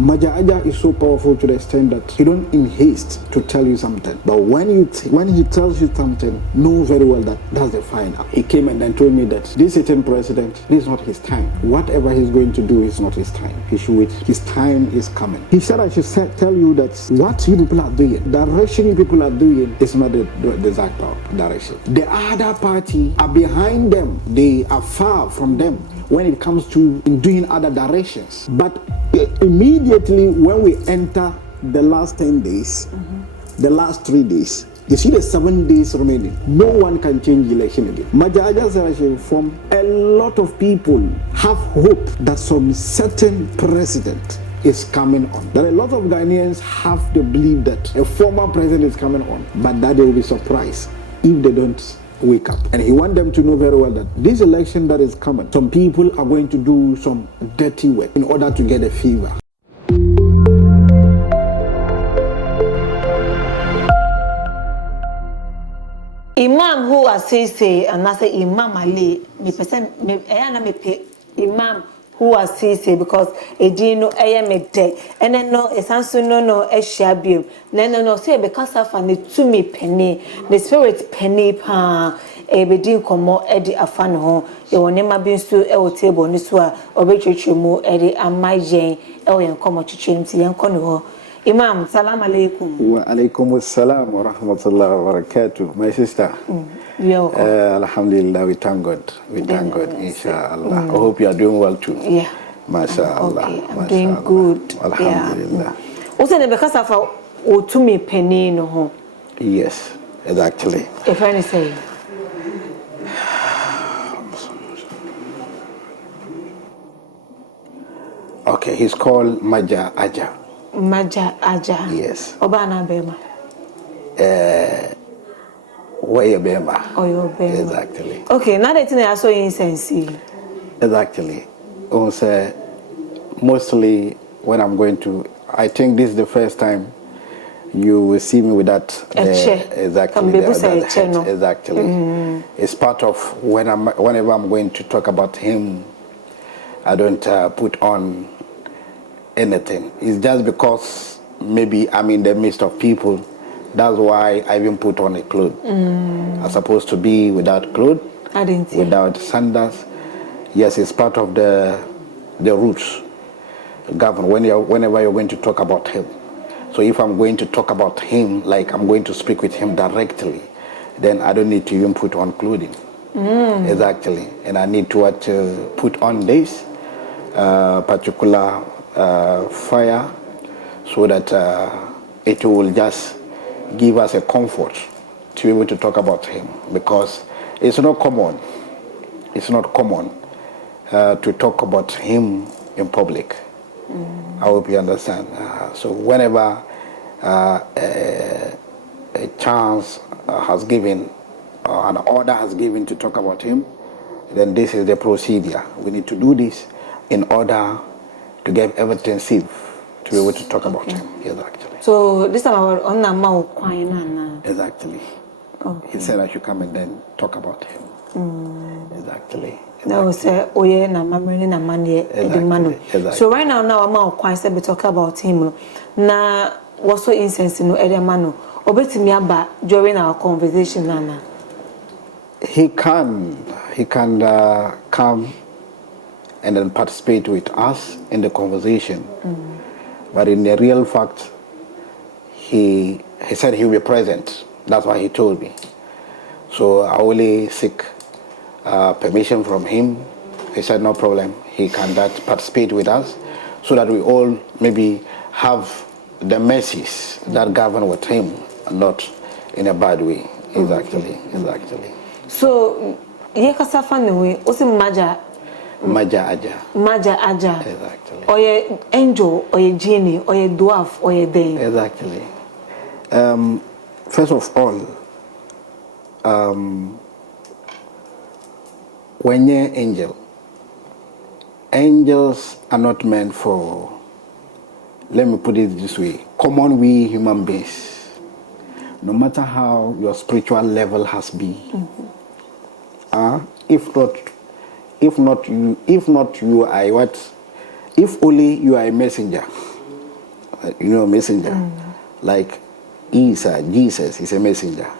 Maja is so powerful to the extent that he don't in haste to tell you something. But when he tells you something, know very well that that's the final. He came and then told me that this sitting president, this is not his time. Whatever he's going to do is not his time. He should wait. His time is coming. He said I should tell you that what you people are doing, direction you people are doing is not the exact direction. The other party are behind them. They are far from them when it comes to doing other directions. But immediately when we enter the last 10 days, the last 3 days, you see the 7 days remaining, no one can change election again. Maja said from a lot of people have hope that some certain president is coming on. There are a lot of Ghanaians have the belief that a former president is coming on, but that they will be surprised if they don't wake up. And he wants them to know very well that this election that is coming, some people are going to do some dirty work in order to get a favor. Imam who was say and I say Imam Ali me person me Imam who was say because e din no eye me de and no esanso no ehia no say because afa ne tumi penny the spirit penny pa e be din komo e di afa ne ho e woni ma bi nso e wo table ni so a obetwetwemu e di amayen e wo yen komo twetwem ti yen kono ho. Imam, salam alaikum. Wa alaikum assalam wa rahmatullahi wa barakatuh. My sister. Alhamdulillah, we thank God. We thank God, inshallah. I hope you are doing well too. Yeah. MashaAllah. Okay, I'm doing good. Alhamdulillah. Also, the because of o to me penny no ho. Yes, exactly. If I say. Okay, he's called Maja. Maja. Yes. Obana Bema. Where Bema. Oh, your Bema. Exactly. Okay, now that I saw incense. Exactly. Also, mostly when I'm going to, I think this is the first time you will see me with that. Exactly. Exactly. It's part of whenever I'm going to talk about him, I don't put on anything. It's just because maybe I'm in the midst of people. That's why I even put on a cloth. I'm supposed to be without clothes, without sandals. Yes, it's part of the roots. Governor, whenever you're going to talk about him. So if I'm going to talk about him, like I'm going to speak with him directly, then I don't need to even put on clothing. Exactly. And I need to put on this particular fire so that it will just give us a comfort to be able to talk about him, because it's not common to talk about him in public. I hope you understand. So whenever a chance has given, an order has given to talk about him, then this is the procedure. We need to do this in order to get everything safe to be able to talk about him. Yes, actually. So this time on the exactly. Okay. He said I should come and then talk about him. Exactly. Now say oye na mamre na manie edimanu. So right now I'm quite say be talk about him. Na also incense no edimanu. Obetimi aba during our conversation nana. He can come and then participate with us in the conversation. But in the real fact, he said he will be present. That's what he told me. So I only seek permission from him. He said no problem. He can participate with us so that we all maybe have the messages that govern with him, not in a bad way. Exactly. So, yekasa no way, also Maja Aja. Exactly. Or ye angel, or ye genie, or ye dwarf, or ye day. Exactly. First of all, when you're angels are not meant for, let me put it this way, common we human beings. No matter how your spiritual level has been, if not you are what? If only you are a messenger, messenger. Like Isa, Jesus is a messenger.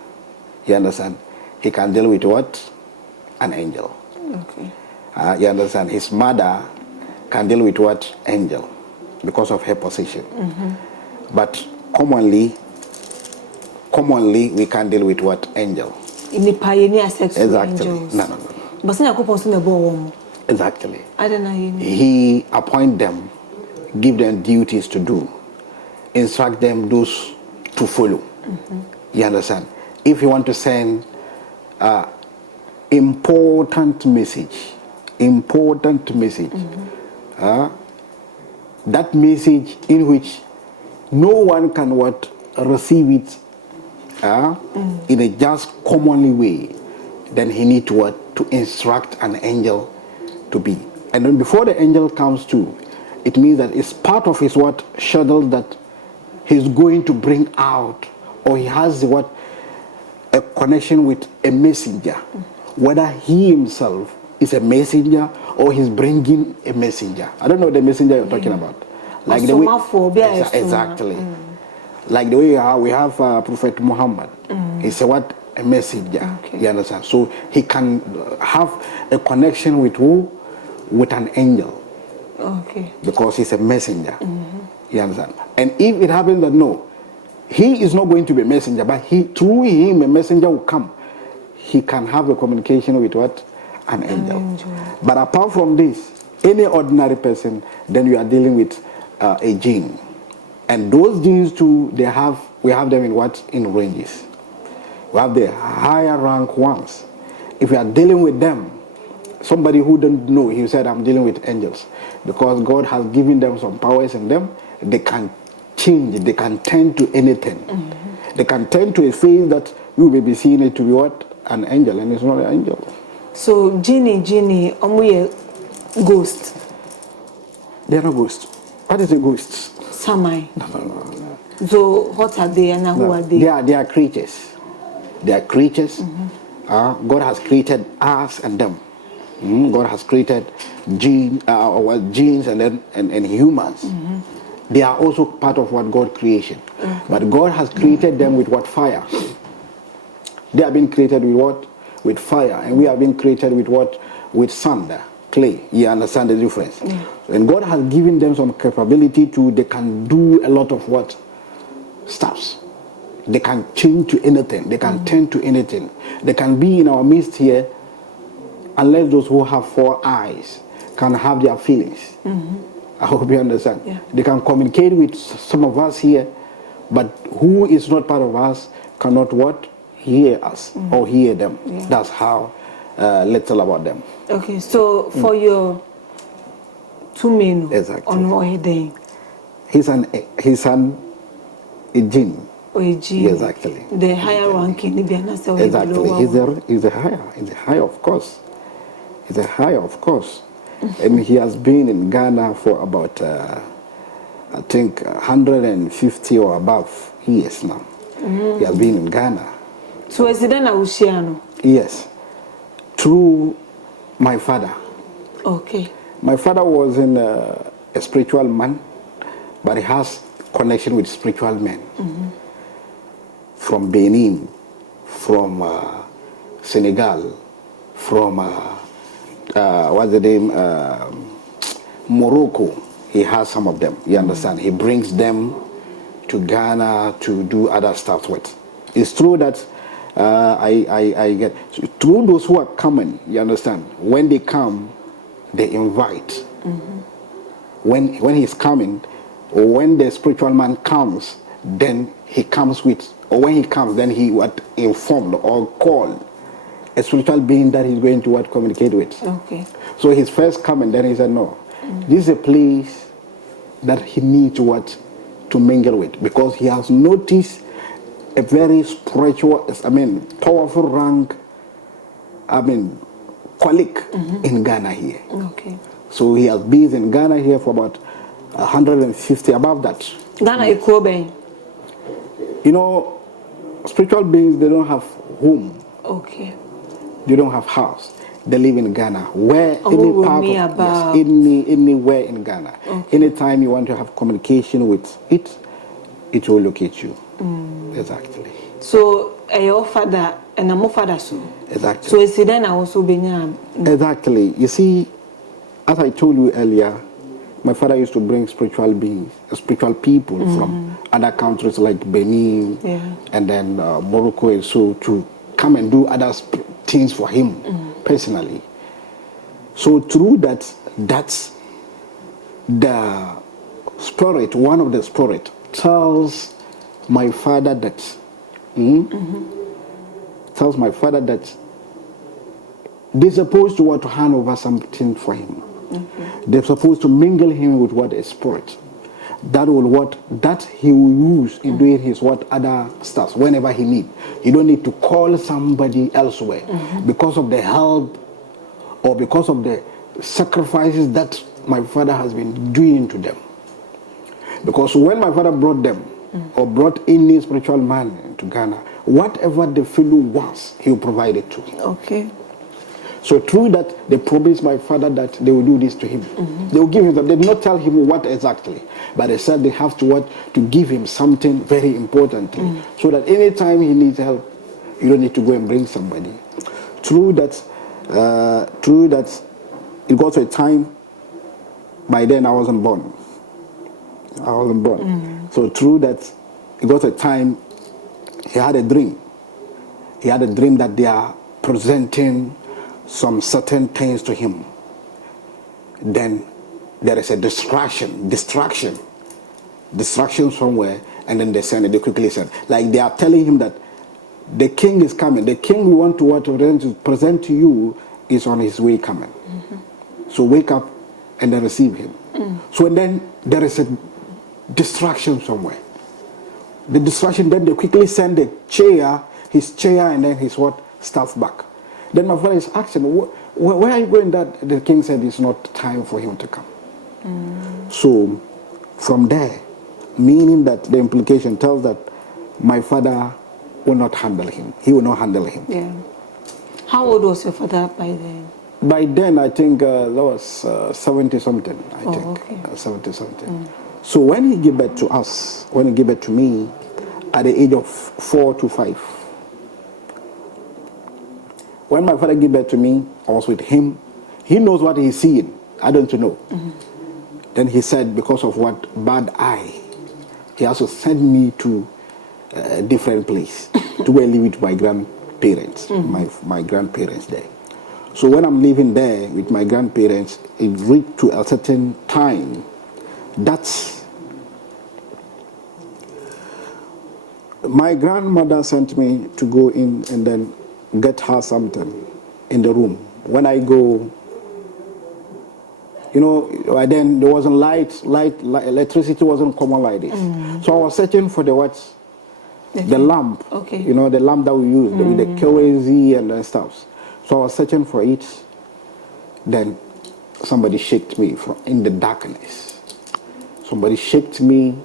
You understand? He can deal with what? An angel. Okay. You understand? His mother can deal with what? Angel, because of her position. But commonly we can deal with what? Angel. In the pioneer sex Exactly. angels. No. But Exactly. I don't know. He appoint them, give them duties to do, instruct them those to follow. You understand? If you want to send important message, that message in which no one can receive it in a just commonly way, then he need to instruct an angel to be. And then before the angel comes to, it means that it's part of his schedule that he's going to bring out, or he has a connection with a messenger, whether he himself is a messenger or he's bringing a messenger. I don't know the messenger you're talking about. Like the way, exactly. Like the way we have Prophet Muhammad. He's a messenger. Okay. You understand? So he can have a connection with who? With an angel. Okay. Because he's a messenger. You understand? And if it happens that no, he is not going to be a messenger, but through him a messenger will come, he can have a communication with what? An angel. But apart from this, any ordinary person, then you are dealing with a jinn. And those jinns too, we have them in what? In ranges. We have the higher rank ones. If you are dealing with them, somebody who don't know, he said, I'm dealing with angels. Because God has given them some powers in them, they can change, they can turn to anything. They can turn to a face that you may be seeing it to be what? An angel, and it's not an angel. So, genie, ghost. They are not ghosts. What is a ghost? Samai. No. So, what are they and who are they? They are creatures. They are creatures. God has created us and them. God has created genes and humans. They are also part of what God creation. But God has created them with what? Fire. They have been created with what? With fire. And we have been created with what? With sand, clay. You understand the difference? And God has given them some capability they can do a lot of what? Stuffs. They can change to anything. They can turn to anything. They can be in our midst here, unless those who have 4 eyes can have their feelings. I hope you understand. Yeah. They can communicate with some of us here, but who is not part of us cannot hear us or hear them. Yeah. That's how little about them. Okay, so for your 2 men on what day? He's a jinn. Exactly. The higher ranking, exactly. He's a higher, of course. He's a higher, of course. And he has been in Ghana for about, I think, 150 or above years now. He has been in Ghana. So is it an Aushiano? Yes. Through my father. Okay. My father was a spiritual man, but he has connection with spiritual men. From Benin, from Senegal, from what's the name? Morocco. He has some of them. You understand? He brings them to Ghana to do other stuff with. It's true that I get through those who are coming. You understand? When they come, they invite. When he's coming, or when the spiritual man comes, then he comes with. Or when he comes, then he informed or called a spiritual being that he's going to communicate with. Okay. So his first coming, then he said, no, this is a place that he needs to mingle with, because he has noticed a very spiritual, powerful rank, colleague in Ghana here. Okay. So he has been in Ghana here for about 150, above that. Ghana Akua. You know, spiritual beings, they don't have home. Okay. They don't have house. they live in Ghana. Where any part of, yes, anywhere in Ghana. Okay. Anytime you want to have communication with it, it will locate you. Exactly. So your father and my father so. Exactly. So is then I also being exactly. You see, as I told you earlier, my father used to bring spiritual beings, spiritual people from other countries like Benin and then Morocco and so to come and do other things for him personally. So through that, that's the spirit, one of the spirit tells my father that tells my father that they're supposed to want to hand over something for him. They're supposed to mingle him with what a spirit that he will use in doing his what other stuff whenever he need. You don't need to call somebody elsewhere because of the help or because of the sacrifices that my father has been doing to them. Because when my father brought them or brought any spiritual man to Ghana, whatever the fellow wants, he will provide it to him. Okay. So through that, they promised my father that they will do this to him. They will give him. They did not tell him what exactly, but they said they have to give him something very importantly, so that anytime he needs help, you don't need to go and bring somebody. Through that, it got to a time. By then, I wasn't born. So through that, it got to a time. He had a dream. He had a dream that they are presenting some certain things to him. Then there is a distraction somewhere, and then they quickly send. Like they are telling him that the king is coming. The king we want to present to you is on his way coming. So wake up and then receive him. So and then there is a distraction somewhere. The distraction, then they quickly send his chair and then his stuff back. Then my father is asking, where are you going? That the king said it's not time for him to come. So from there, meaning that the implication tells that my father will not handle him. He will not handle him. Yeah. How old was your father by then? By then, I think that was 70-something, I think. Okay. 70-something. So when he gave birth to us, when he gave birth to me, at the age of 4 to 5, when my father gave birth to me, I was with him. He knows what he's seeing. I don't know. Then he said, because of what bad eye, he has to send me to a different place to go and live with my grandparents, my grandparents there. So when I'm living there with my grandparents, it reached to a certain time. That's my grandmother sent me to go in and then get her something in the room. When I go, then there wasn't light, electricity wasn't common like this. So I was searching for the lamp, the lamp that we use with the kerosene and stuff. So I was searching for it. Then somebody shook me from in the darkness. Somebody shook me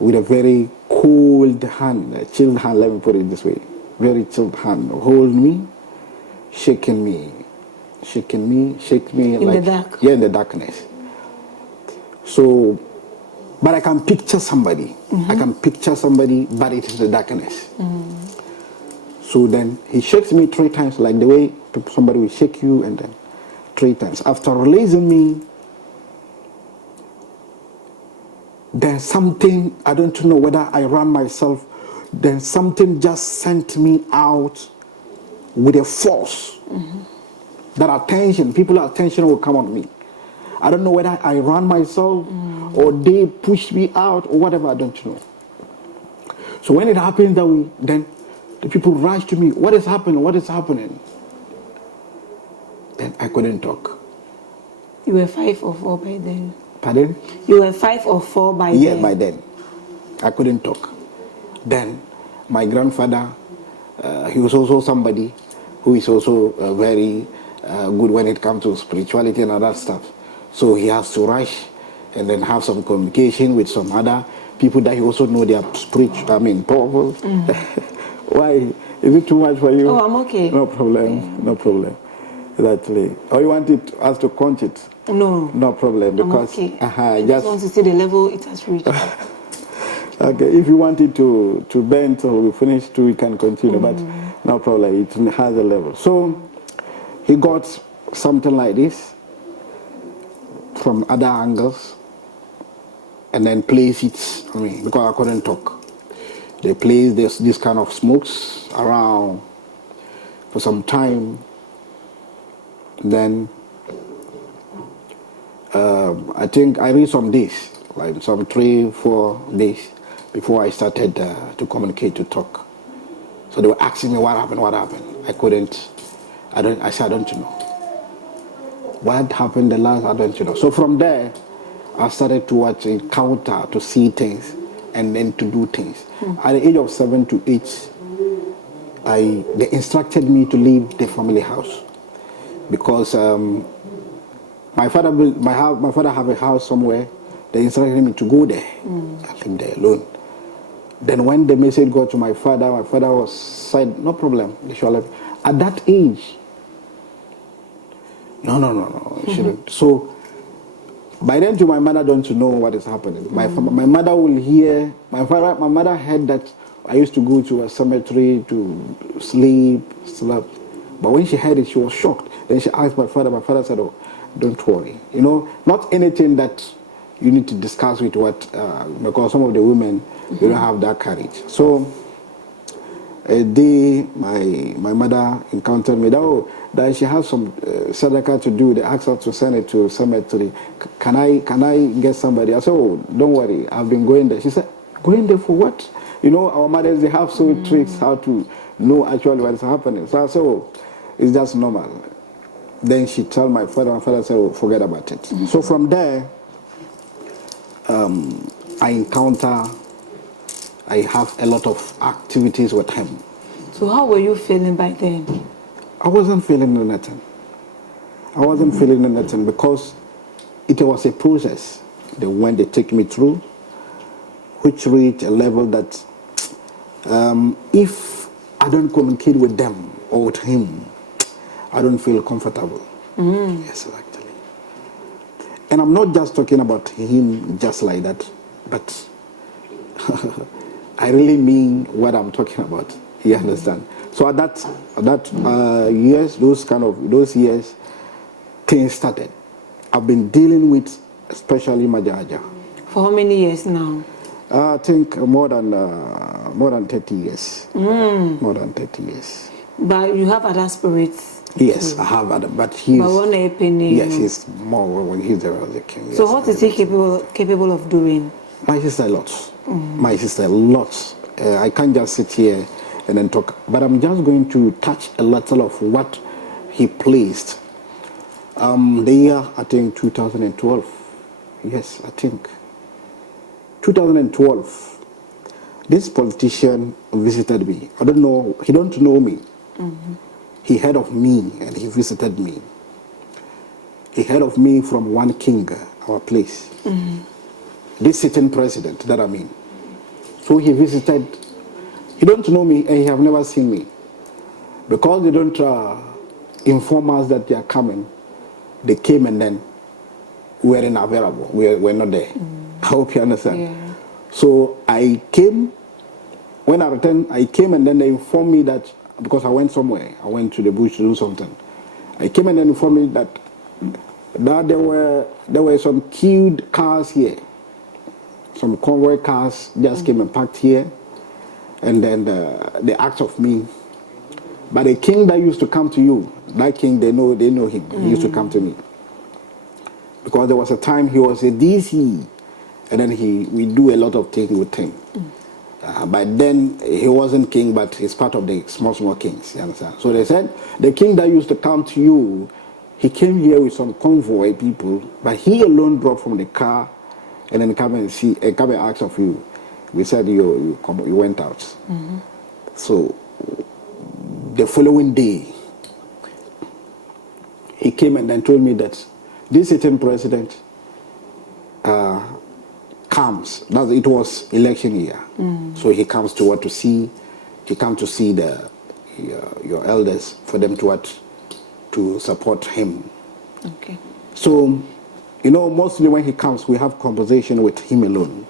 with a very cold hand, a chilled hand, let me put it this way. Very chilled hand, hold me, shaking me. In like, the dark? Yeah, in the darkness. So, but I can picture somebody. I can picture somebody, but it is the darkness. So then he shakes me 3 times, like the way somebody will shake you, and then 3 times. After releasing me, then something, I don't know whether I ran myself, then something just sent me out with a force. That people's attention will come on me. I don't know whether I ran myself or they pushed me out or whatever, I don't know. So when it happened that way, then the people rushed to me, what is happening? What is happening? Then I couldn't talk. You were 5 or 4 by then? Pardon? You were 5 or 4 by then? Yeah, by then. I couldn't talk. Then my grandfather, he was also somebody who is also very good when it comes to spirituality and other stuff. So he has to rush and then have some communication with some other people that he also know they are powerful. Why? Is it too much for you? Oh, I'm okay. No problem. Exactly. Or you wanted us to crunch it? No. No problem, because okay. I just want to see the level it has reached. Okay, if you wanted to bend till we finish too, we can continue, but no problem, it has a level. So he got something like this from other angles and then placed it on me because I couldn't talk. They placed this kind of smokes around for some time. Then I think I read some days, like some 3-4 days before I started to communicate, to talk. So they were asking me what happened. I couldn't. I said I don't know. What happened the last? I don't know. So from there, I started to encounter, to see things, and then to do things. At the age of 7 to 8, they instructed me to leave the family house because my father have a house somewhere. They instructed me to go there. I lived there alone. Then when the message got to my father said, no problem, they shall leave. At that age, no, you shouldn't. So by then to my mother don't know what is happening. My mother will hear, my mother heard that I used to go to a cemetery to sleep. But when she heard it, she was shocked. Then she asked my father said, oh, don't worry. Not anything that you need to discuss with because some of the women, they don't have that courage. So a day my mother encountered me that she has some sadaka to do. They asked her to send it to cemetery. Can I get somebody? I said, oh, don't worry, I've been going there. She said, going there for what? Our mothers, they have so tricks how to know actually what is happening. So I said, oh, it's just normal. Then she told my father said, oh, forget about it. So from there, I have a lot of activities with him. So how were you feeling by then? I wasn't feeling anything. Feeling anything because it was a process. When they take me through, which reached a level that if I don't communicate with them or with him, I don't feel comfortable. Yes, actually. And I'm not just talking about him just like that, but I really mean what I'm talking about. You understand? So at that years, those years, things started. I've been dealing with, especially Maja. For how many years now? I think more than 30 years. More than 30 years. But you have other spirits. Yes, I have other, but he's. But one yes, he's more when he's the king. Yes, so what is he capable of doing? My sister lots. My sister lots. I can't just sit here and then talk, but I'm just going to touch a little of what he placed. The year, I think 2012. Yes, I think 2012. This politician visited me. I don't know. He don't know me. He heard of me and he visited me. He heard of me from one king, our place. This sitting president that I mean. So he visited. He don't know me and he have never seen me. Because they don't inform us that they are coming, they came and then we weren't available. We're not there. I hope you understand. Yeah. So I came. When I returned, I came and then they informed me that, because I went somewhere, I went to the bush to do something. I came and then informed me that there were some queued cars here. Some convoy cars just came and parked here. And then they asked of me. But the king that used to come to you, that king, they know him. He used to come to me. Because there was a time he was a DC. And then we do a lot of things with him. But then he wasn't king, but he's part of the small kings. You understand? So they said, the king that used to come to you, he came here with some convoy people, but he alone dropped from the car and then come and ask of you. We said you went out. So the following day, he came and then told me that this sitting president comes. It was election year, so he comes to see. He comes to see your elders for them to to support him. Okay. So, you know, mostly when he comes, we have conversation with him alone.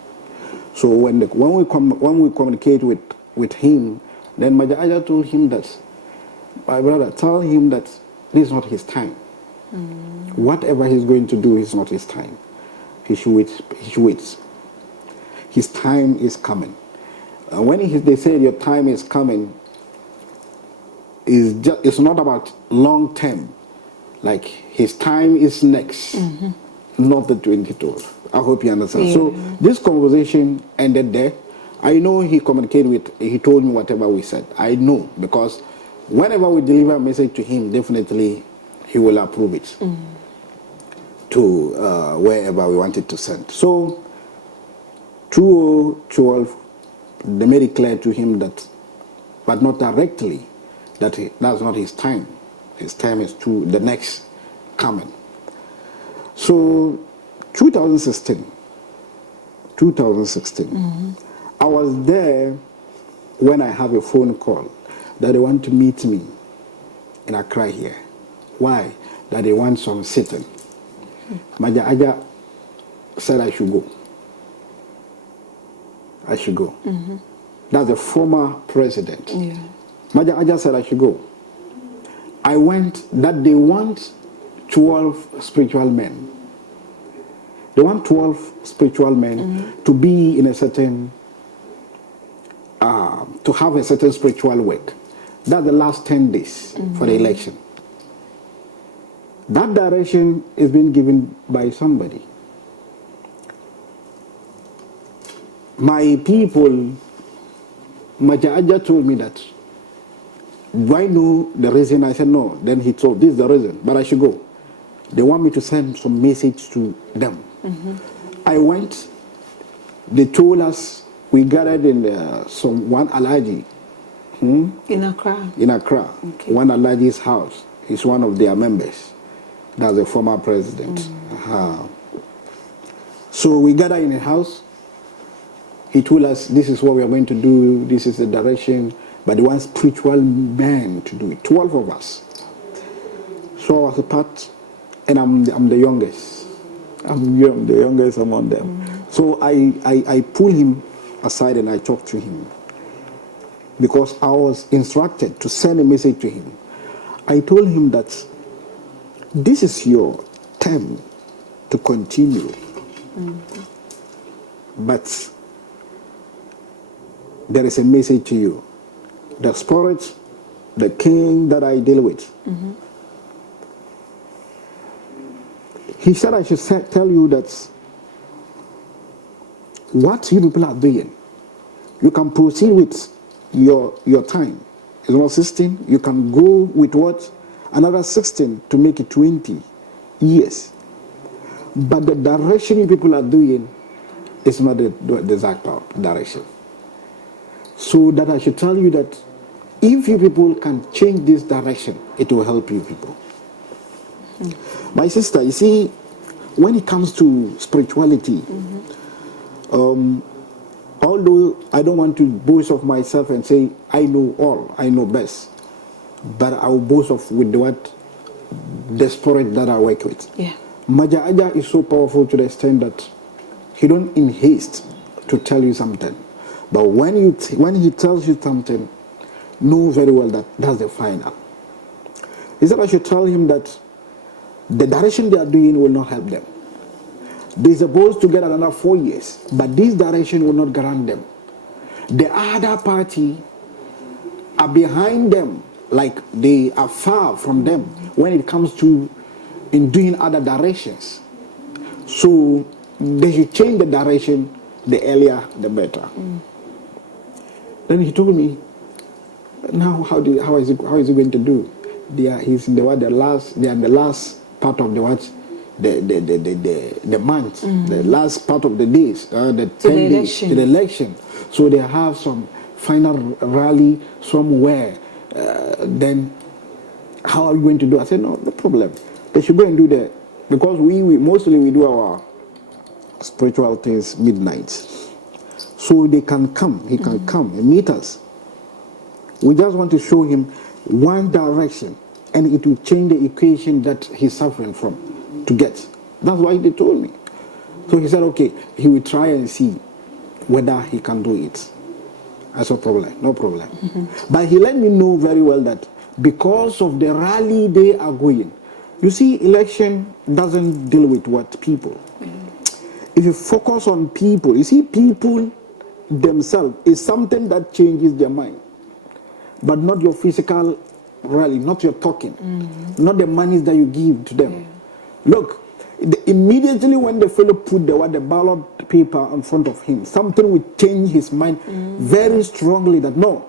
So when we communicate with him, then Maja told him that, my brother, tell him that this is not his time. Whatever he's going to do is not his time. He should wait. He should wait. His time is coming. When they say your time is coming, it's not about long term. Like his time is next, not the 22nd. I hope you understand. Yeah. So this conversation ended there. I know he communicated he told me whatever we said. I know, because whenever we deliver a message to him, definitely he will approve it to wherever we want it to send. So 2012, they made it clear to him that, but not directly, that that's not his time. His time is to the next coming. So 2016, I was there when I have a phone call that they want to meet me in Accra here. Why? That they want some sitting. Maja said I should go. I should go. That's the former president. Yeah. Maja said I should go. I went, that they want 12 spiritual men. They want 12 spiritual men to be in a certain, to have a certain spiritual work. That's the last 10 days for the election. That direction is being given by somebody. My people, Maja told me that. Do I know the reason? I said no. Then he told, this is the reason, but I should go. They want me to send some message to them. I went. They told us, we gathered in one Alaji. In Accra? In Accra. Okay. One Alaji's house. He's one of their members. That's the former president. So we gathered in a house. He told us, this is what we are going to do. This is the direction. But they want spiritual men to do it. 12 of us. So I was a part, and I'm the youngest. I'm the youngest among them. So I pulled him aside and I talked to him, because I was instructed to send a message to him. I told him that this is your time to continue, but there is a message to you. The spirit, the king that I deal with. He said I should tell you that what you people are doing, you can proceed with your time. It's not 16. You can go with what? Another 16 to make it 20 years. But the direction you people are doing is not the exact direction. So that I should tell you that if you people can change this direction, it will help you people. My sister, you see, when it comes to spirituality, although I don't want to boast of myself and say I know all, I know best, but I will boast of with the spirit that I work with. Yeah. Maja is so powerful to the extent that he don't in haste to tell you something. But when he tells you something, know very well that that's the final. He said I should tell him that the direction they are doing will not help them. They're supposed to get another 4 years, but this direction will not grant them. The other party are behind them, like they are far from them when it comes to in doing other directions. So they should change the direction, the earlier the better. Then he told me, now how is it going to do? He's in the last part of the month, the last part of the days, the 10 days to the election. So they have some final rally somewhere. Then how are we going to do? I said, no problem. They should go and do that, because we mostly do our spiritual things midnight. So they can come, he can come and meet us. We just want to show him one direction and it will change the equation that he's suffering from to get. That's why they told me. So he said, okay, he will try and see whether he can do it. I said, no problem. But he let me know very well that because of the rally they are going, you see, election doesn't deal with what people. If you focus on people, you see, people themselves is something that changes their mind, but not your physical rally, not your talking, not the money that you give to them. Look, immediately when the fellow put the ballot paper in front of him, something will change his mind very strongly that no,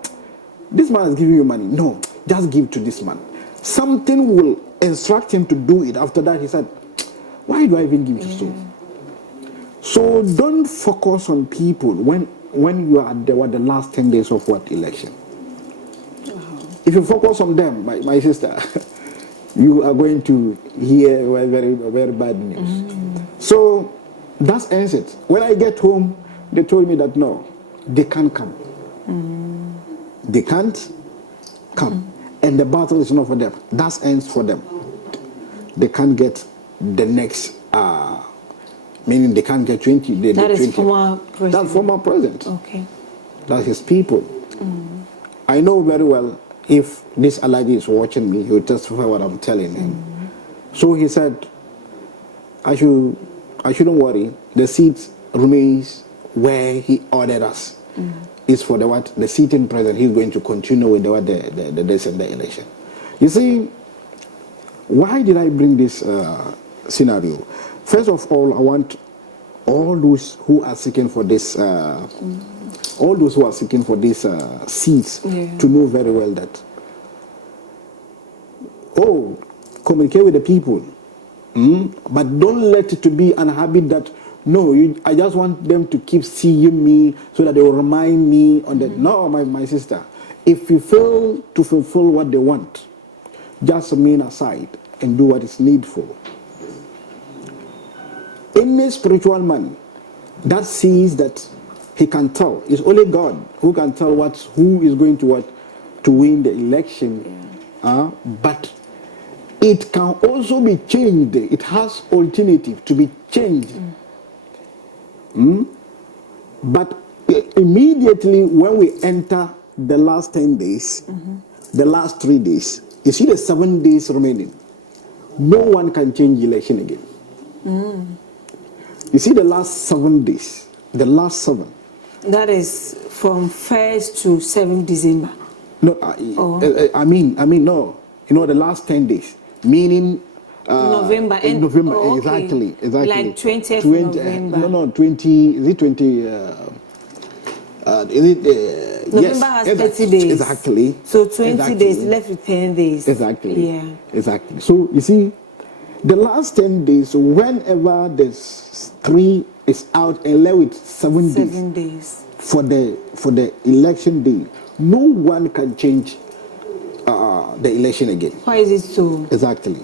this man is giving you money. No, just give to this man. Something will instruct him to do it. After that, he said, why do I even give to so? So don't focus on people when you are at the last 10 days of what election. If you focus on them, my sister, you are going to hear very, very bad news. So that ends it. When I get home, they told me that no, they can't come. They can't come. And the battle is not for them. That ends for them. They can't get the next, meaning they can't get 20. That is 20. Former president. That's former president. Okay. That's his people. I know very well if this Aladi is watching me, he will testify what I'm telling him. So he said, I shouldn't worry. The seat remains where he ordered us. It's for the sitting president. He's going to continue with the election. You see, why did I bring this scenario? First of all, I want all those who are seeking for this, seats to know very well that, communicate with the people, but don't let it to be an habit that, no, I just want them to keep seeing me so that they will remind me on that. No, my sister, if you fail to fulfill what they want, just remain aside and do what is needful. Any spiritual man that sees that he can tell, it's only God who can tell who is going to win the election. But it can also be changed. It has alternative to be changed. But immediately when we enter the last 10 days, the last 3 days, you see the 7 days remaining, no one can change election again. You see the last 7 days, the last 7. That is from 1st to 7th December. No, I mean, no. You know, the last 10 days, meaning November. Exactly. Like 20th November. No, 20. Is it 20? November has 30 days. Exactly. So 20 days left with 10 days. Exactly. Yeah. Exactly. So you see, the last 10 days, whenever the 3 is out and left with 7 days for the election day, no one can change the election again. Why is it so? Exactly.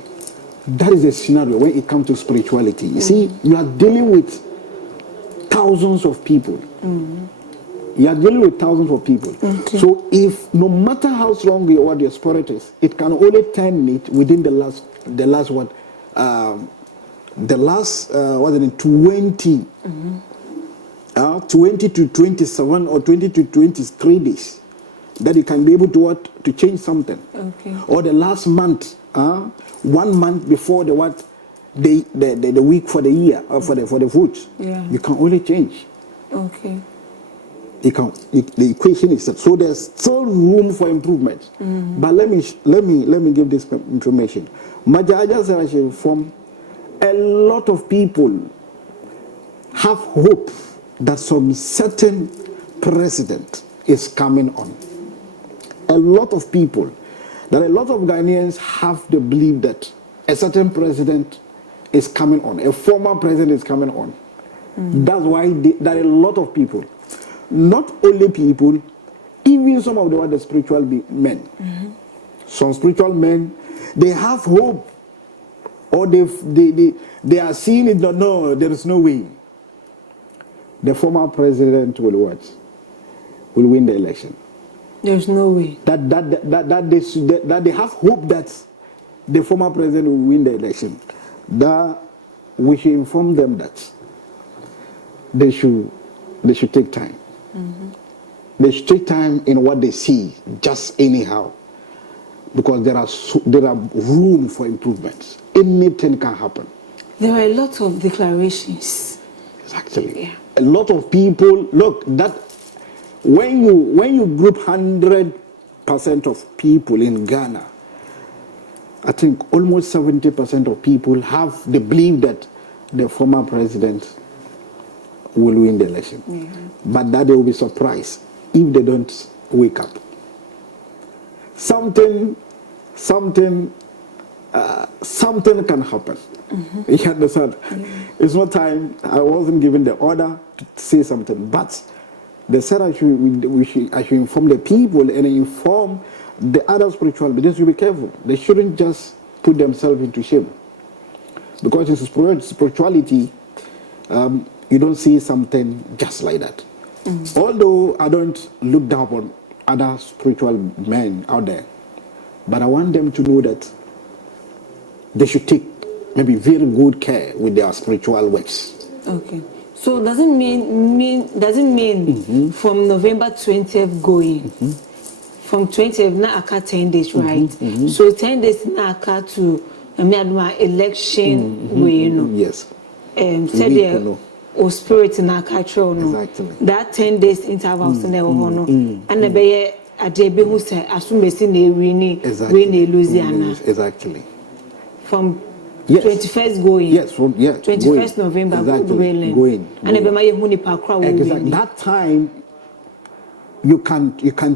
That is a scenario when it comes to spirituality. You see, you are dealing with thousands of people. You are dealing with thousands of people. Okay. So if no matter how strong your spirit is, it can only turn it within the last 20 20 to 27 or 20 to 23 days that you can be able to change something. Okay. Or the last month, 1 month before the week for the year or for the vote. Yeah. You can only change. Okay. The equation is set. So there's still room for improvement. But let me give this information. Maja said from a lot of people have hope that some certain president is coming on. A lot of people, that a lot of Ghanaians have the belief that a certain president is coming on, a former president is coming on. That's why there are a lot of people, not only people, even some of the spiritual men. Some spiritual men, they have hope, or they are seeing it. No, there is no way the former president will win the election. There's no way. That they have hope that the former president will win the election, that we should inform them that they should take time. They should take time in what they see, just anyhow, because there are room for improvements. Anything can happen. There are a lot of declarations. Exactly. Yeah. A lot of people look that when you group 100% of people in Ghana, I think almost 70% of people have the belief that the former president will win the election. But that they will be surprised if they don't wake up. Something can happen. You understand? It's not time. I wasn't given the order to say something, but they said I should inform the people and inform the other spiritual leaders to be careful. They shouldn't just put themselves into shame, because in spirituality, you don't see something just like that. Although I don't look down on other spiritual men out there, but I want them to know that they should take maybe very good care with their spiritual works. Okay. So does it mean from November 20th going, from 20th now aka 10 days, right? So 10 days now aka to election way, Yes. Said there or spirit na catro no. Exactly. That 10 days intervals na ho no. And na be adeebe hu say asumesi na ewini we na Louisiana. Exactly. From 21st going. Yes, from 21st November going. And ebe ma ye hu ni pa kra wo. Exactly. That time you can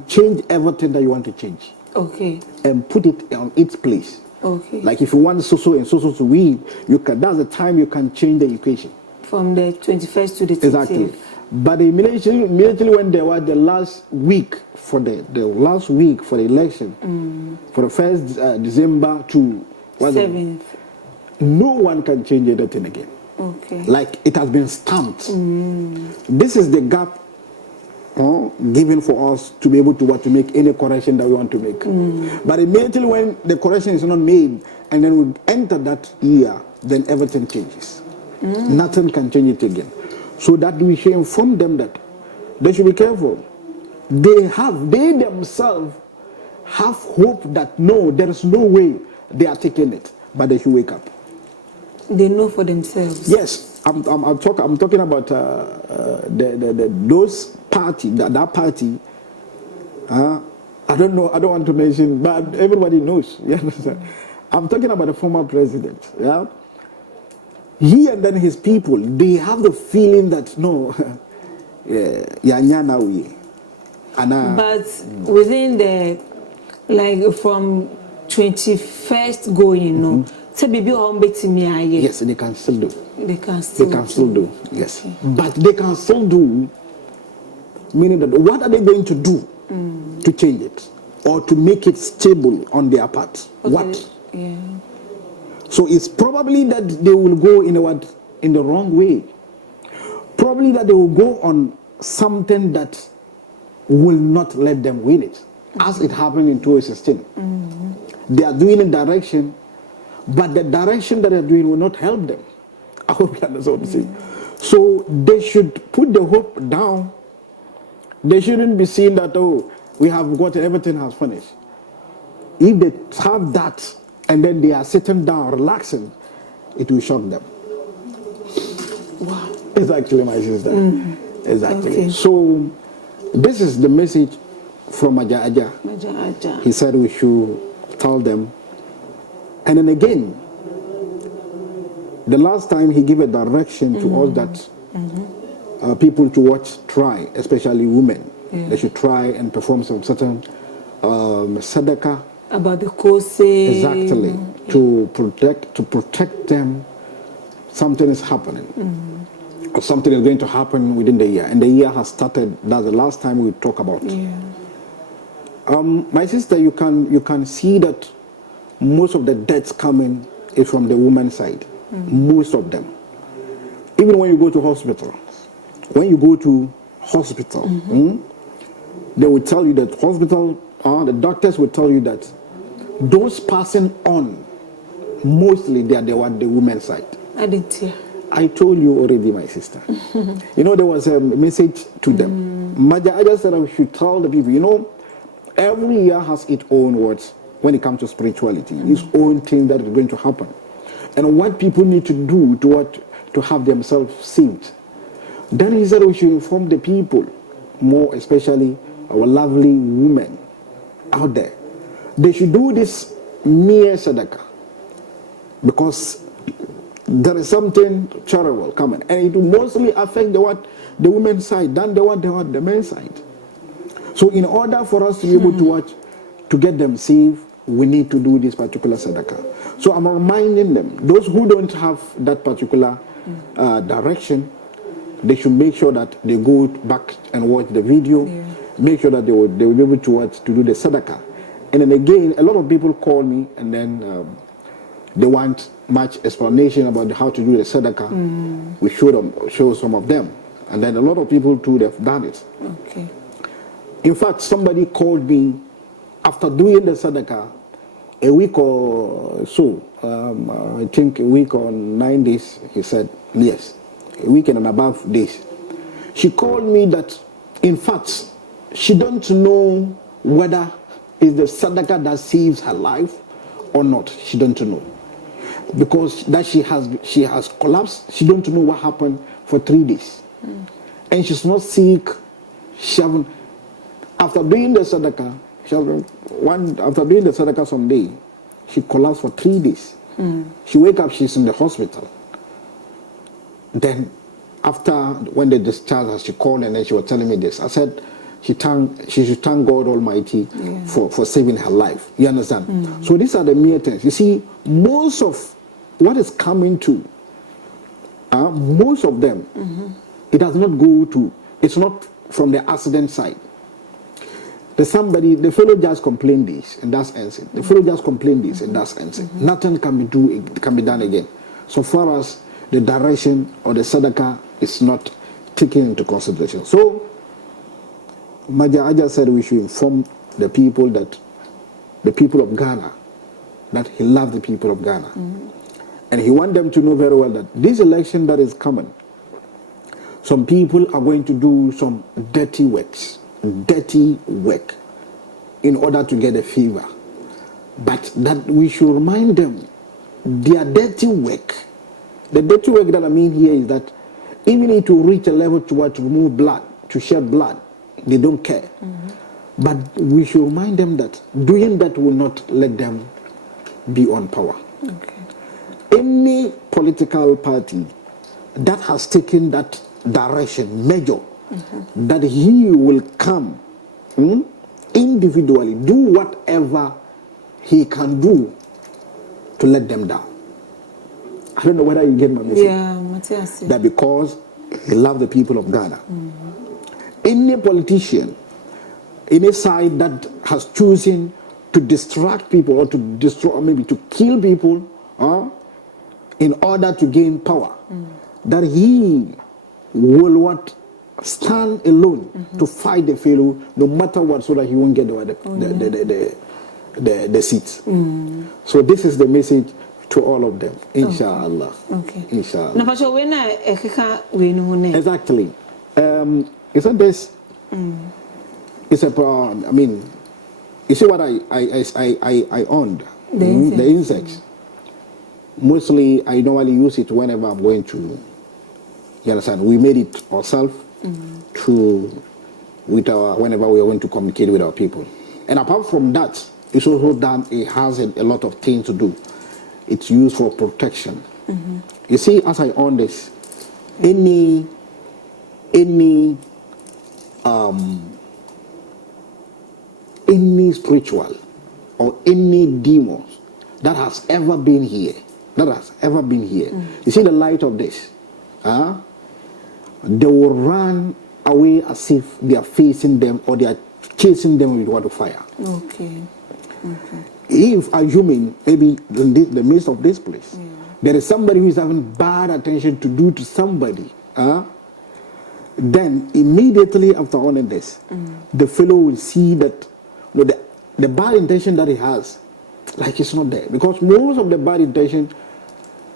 change everything that you want to change. Okay. And put it on its place. Okay. Like if you want so and so to win, that's the time you can change the equation. From the 21st to the 30th. Exactly. But immediately when there was the last week for the election, for the 1st December to 7th, no one can change anything again. Okay. Like it has been stamped. This is the gap given for us to be able to make any correction that we want to make. But immediately when the correction is not made, and then we enter that year, then everything changes. Nothing can change it again. So that we should inform them that they should be careful. They themselves have hope that no, there is no way they are taking it, but they should wake up. They know for themselves. Yes, I'm talking about those party, that party. I don't know. I don't want to mention, but everybody knows. You understand? I'm talking about the former president. Yeah. He and then his people, they have the feeling that no, but within the, like from 21st going, yes, they can still do. They can still do. Yes, okay. But they can still do, meaning that what are they going to do to change it or to make it stable on their part? Okay. What? Yeah. So it's probably that they will go in the wrong way. Probably that they will go on something that will not let them win it, as it happened in 2016. They are doing a direction, but the direction that they are doing will not help them. I hope you understand what I'm saying. So they should put the hope down. They shouldn't be seeing that, oh, we have got everything has finished. If they have that, and then they are sitting down, relaxing, it will shock them. Wow. Exactly, my sister. Exactly. Okay. So, this is the message from Maja. He said we should tell them. And then again, the last time he gave a direction to us that people to try, especially women, they should try and perform some certain sadaqah. About the kose. Exactly. To protect them. Something is happening. Or something is going to happen within the year. And the year has started. That's the last time we talk about. Yeah. My sister, you can see that most of the deaths coming is from the woman's side. Most of them. Even when you go to hospital. They will tell you that the doctors will tell you that those passing on Mostly they are the women's side. I didn't hear. I told you already, my sister. There was a message to them. Maja, I just said I should tell the people, every year has its own words when it comes to spirituality, its own thing that is going to happen. And what people need to do to have themselves saved. Then he said we should inform the people, more especially our lovely women out there. They should do this mere sadaqah, because there is something terrible coming, and it will mostly affect the women's side than the men's side. So in order for us to be able to get them saved, we need to do this particular sadaqah. So I'm reminding them, those who don't have that particular direction, they should make sure that they go back and watch the video, make sure that they will be able to do the sadaqah. And then again, a lot of people call me and then they want much explanation about how to do the sadaqah. We show some of them. And then a lot of people too, they've done it. Okay. In fact, somebody called me after doing the sadaqah a week or so. I think a week or 9 days, he said, yes. A week and above days. She called me that, in fact, she don't know whether it's the sadaqah that saves her life or not. She don't know. Because that she has collapsed, she don't know what happened for 3 days. And she's not sick. After doing the sadaqah, after doing the sadaqah someday, she collapsed for 3 days. She wake up, she's in the hospital. Then after, when they discharged her, she called and then she was telling me this. I said she should thank God Almighty for saving her life. You understand? So these are the mere things. You see, most of what is coming to, most of them, it does not go to, it's not from the accident side. The fellow just complained this and that's answered. The fellow just complained this and that's answered. Nothing can be done again. So far as the direction or the sadaqah is not taken into consideration. So, Maja just said we should inform the people of Ghana, that he loves the people of Ghana. And he wants them to know very well that this election that is coming, some people are going to do some dirty work in order to get a favor. But that we should remind them, their dirty work, the dirty work that I mean here is that even if to reach a level to remove blood, to shed blood, they don't care. But we should remind them that doing that will not let them be on power. Okay. Any political party that has taken that direction, measure, that he will come individually, do whatever he can do to let them down. I don't know whether you get my message. Yeah, Matthias. That because he loves the people of Ghana. Any politician, any side that has chosen to distract people or to destroy, or maybe to kill people in order to gain power, that he will stand alone to fight the fellow no matter what, so that he won't get the seats. So this is the message to all of them, inshallah. Okay. Inshallah. Exactly. Isn't this? It's a problem. I mean, you see what I owned? The insects. Mostly, I normally use it whenever I'm going to. You understand? We made it ourselves whenever we are going to communicate with our people. And apart from that, it's also done. It has a lot of things to do. It's used for protection. You see, as I own this, any spiritual or any demons that has ever been here, you see the light of this, they will run away as if they are facing them or they are chasing them with water fire. Okay. If assuming maybe in the midst of this place, there is somebody who is having bad attention to do to somebody, then immediately after all of this, the fellow will see that the bad intention that he has like it's not there. Because most of the bad intention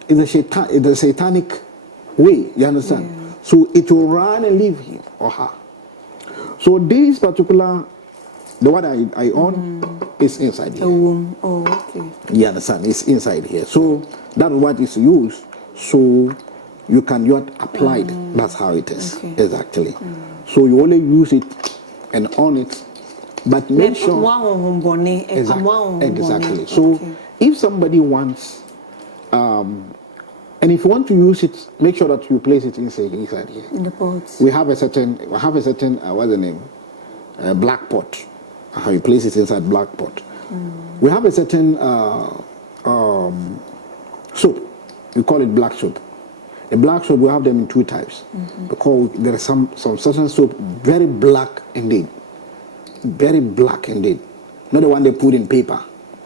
is a satanic way, you understand? Yeah. So it will run and leave him or her. So this particular, the one I own is inside here. The womb. Oh, okay. You understand? It's inside here. So that's what is used. So you can just apply it. That's how it is. Okay. Exactly. So you only use it and on it, but make sure. Exactly. So if somebody wants, and if you want to use it, make sure that you place it inside here. In the pots. We have a certain what's the name? Black pot. How you place it inside black pot. We have a certain soap. We call it black soap. The black soap, we have them in two types. Because there is some certain soap, very black indeed. Very black indeed. Not the one they put in paper.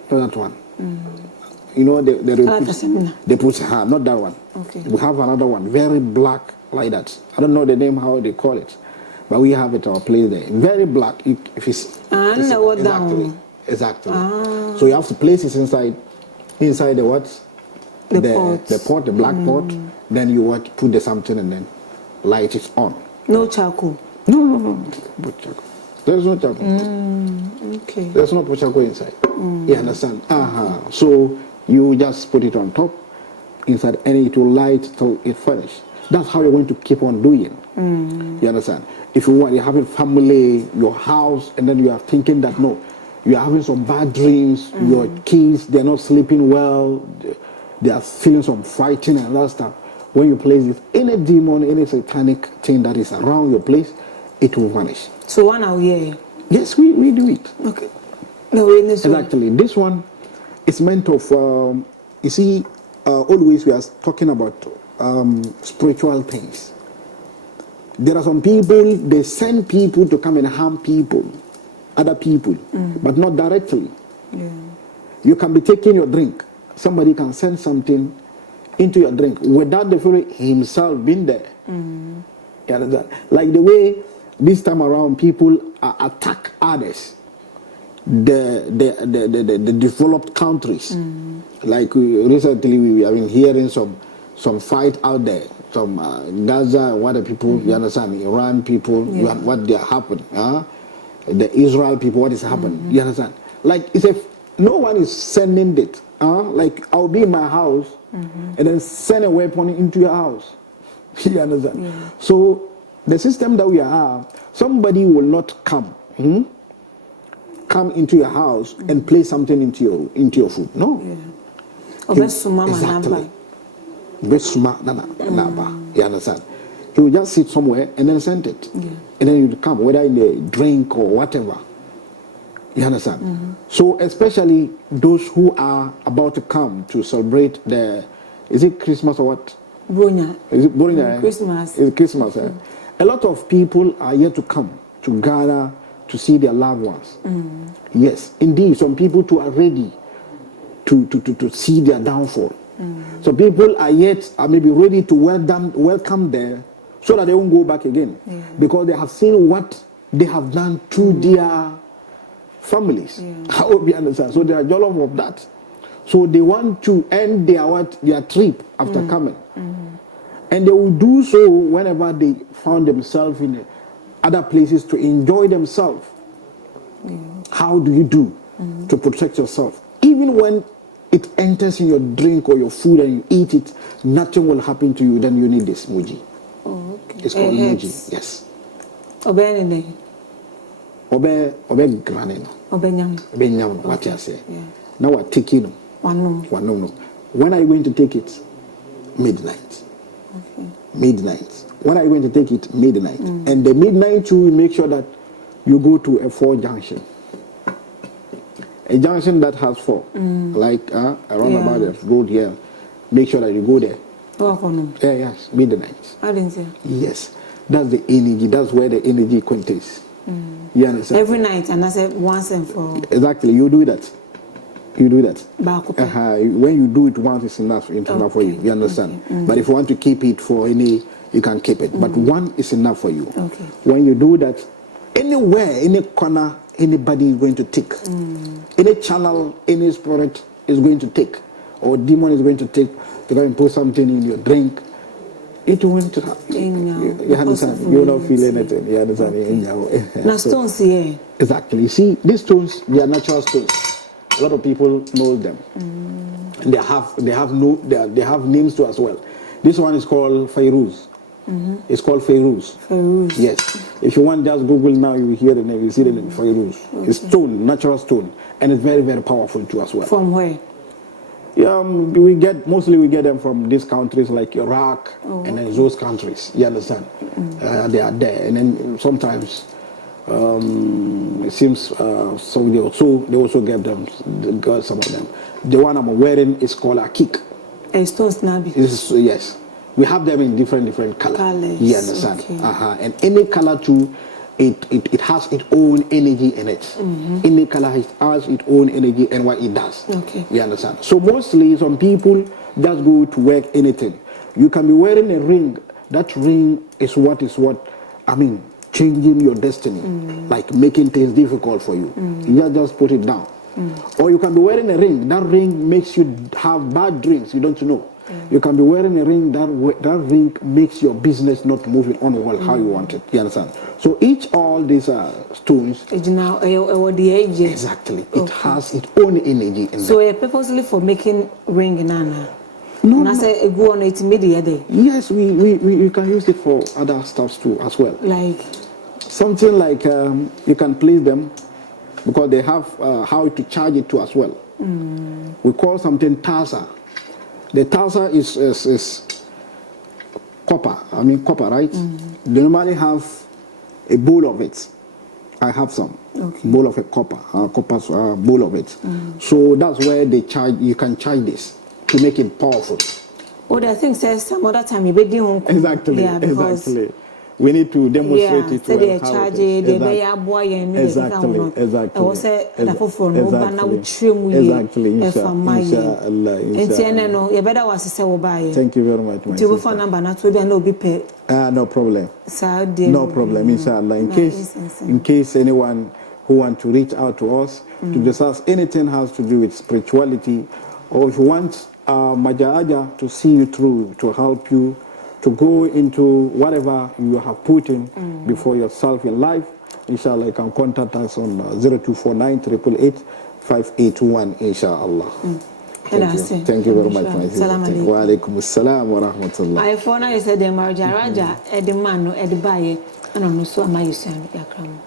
Not that one. You know, they put, not that one. Okay. We have another one, very black like that. I don't know the name, how they call it. But we have it our place there. Very black. If it's exactly. So you have to place it inside the what? The pot, the black pot. Then you put the something and then light it on. No charcoal. No charcoal. There's no charcoal. Okay. There's no charcoal inside. You understand? So you just put it on top inside, and it will light till it finishes. That's how you're going to keep on doing. You understand? If you have a family, your house, and then you are thinking that no, you are having some bad dreams, your kids, they're not sleeping well, they are feeling some fighting and that stuff. When you place it, any demon, any satanic thing that is around your place, it will vanish. So one out here? Yes, we do it. Okay. No, in this exactly. One. This one is meant of, you see, always we are talking about spiritual things. There are some people, they send people to come and harm people, other people, but not directly. Yeah. You can be taking your drink. Somebody can send something into your drink without the fellow himself being there. Like the way this time around people attack others, the developed countries. Like recently we have been hearing some fight out there, some Gaza, what the people, you understand, Iran people, what they happen, the Israel people, what is happening, you understand? Like it's no one is sending it. Like I'll be in my house and then send a weapon into your house. You understand? Yeah. So the system that we are, somebody will not come into your house and place something into your food. No. Exactly. You understand? He will just sit somewhere and then send it. Yeah. And then you come, whether in a drink or whatever. You understand? So especially those who are about to come to celebrate is it Christmas or what? Bronya. Is it Bronya? Christmas. It's Christmas. A lot of people are yet to come to gather to see their loved ones. Yes, indeed, some people too are ready to see their downfall. So people are maybe ready to welcome them so that they won't go back again. Because they have seen what they have done to their families. I hope you understand. So they are jealous of that. So they want to end their trip after coming. And they will do so whenever they found themselves in other places to enjoy themselves. How do you do to protect yourself? Even when it enters in your drink or your food and you eat it, nothing will happen to you, then you need this muji. Oh, okay. It's called muji. Yes. Obe graneno. Obe nyam. What you say? Now we're taking one. When are you going to take it? Midnight. Okay. Midnight. When are you going to take it? Midnight. And the midnight you make sure that you go to a 4 junction. A junction that has 4. Like around about the road here. Make sure that you go there. Yes, midnight. I didn't say. Yes. That's the energy. That's where the energy contains. You understand? Every night, and I said once and for all. Exactly. You do that. When you do it once, it's enough for you. You understand? But if you want to keep it for any, you can keep it. But one is enough for you. Okay. When you do that, anywhere, any corner, anybody is going to take. Any channel, any spirit is going to take, or demon is going to take, to go and put something in your drink. It won't happen. You understand? You will not feel anything. You understand? Now stones here. Exactly. You see, these stones, they are natural stones. A lot of people know them. And they have names too as well. This one is called Fairuz. It's called Fairuz. Fairuz. Yes. If you want, just Google now, you will hear the name. You see the name Fairuz. Okay. It's stone, natural stone, and it's very, very powerful too as well. From where? Yeah, we get them from these countries like Iraq and then those countries. You understand? They are there, and then sometimes it seems so they also get them. Got some of them. The one I'm wearing is called a kick. A stone snabby. Yes. We have them in different colors. You understand? Okay. And any color too, it has its own energy in it. Any color has its own energy and what it does. Okay. You understand? So mostly some people just go to work anything. You can be wearing a ring. That ring is what changing your destiny, like making things difficult for you. You just put it down. Or you can be wearing a ring. That ring makes you have bad dreams. You don't know. You can be wearing a ring. That ring makes your business not moving on well how you want it. You understand? So all these stones. Exactly. It has its own energy in so purposely for making ring nana. No. Go on it immediately. Yes, we can use it for other stuffs too as well. Like something like you can place them because they have how to charge it too as well. We call something tasa. The tasa is copper. Copper, right? They normally have a bowl of it. I have some bowl of a copper bowl of it. So that's where they charge. You can charge this to make it powerful. I think says some other time you be home. Exactly. Yeah, exactly. We need to demonstrate it well. They charge it. Exactly. I was say for no banana with trim. Exactly. Inshallah. You better was say buy. Thank you very much, my sister. Phone number not to be no be pay. No problem. No problem, inshallah. In case anyone who want to reach out to us to discuss anything has to do with spirituality, or if you want Maja to see you through, to help you to go into whatever you have put in before yourself in life, inshallah, you can contact us on 0249 888 581, inshallah. Thank you very much, my sister. Wa alaikum assalam wa rahmatullah. I phone is the Maja Raja, Edimano, Edibaye, and on so am I yakram.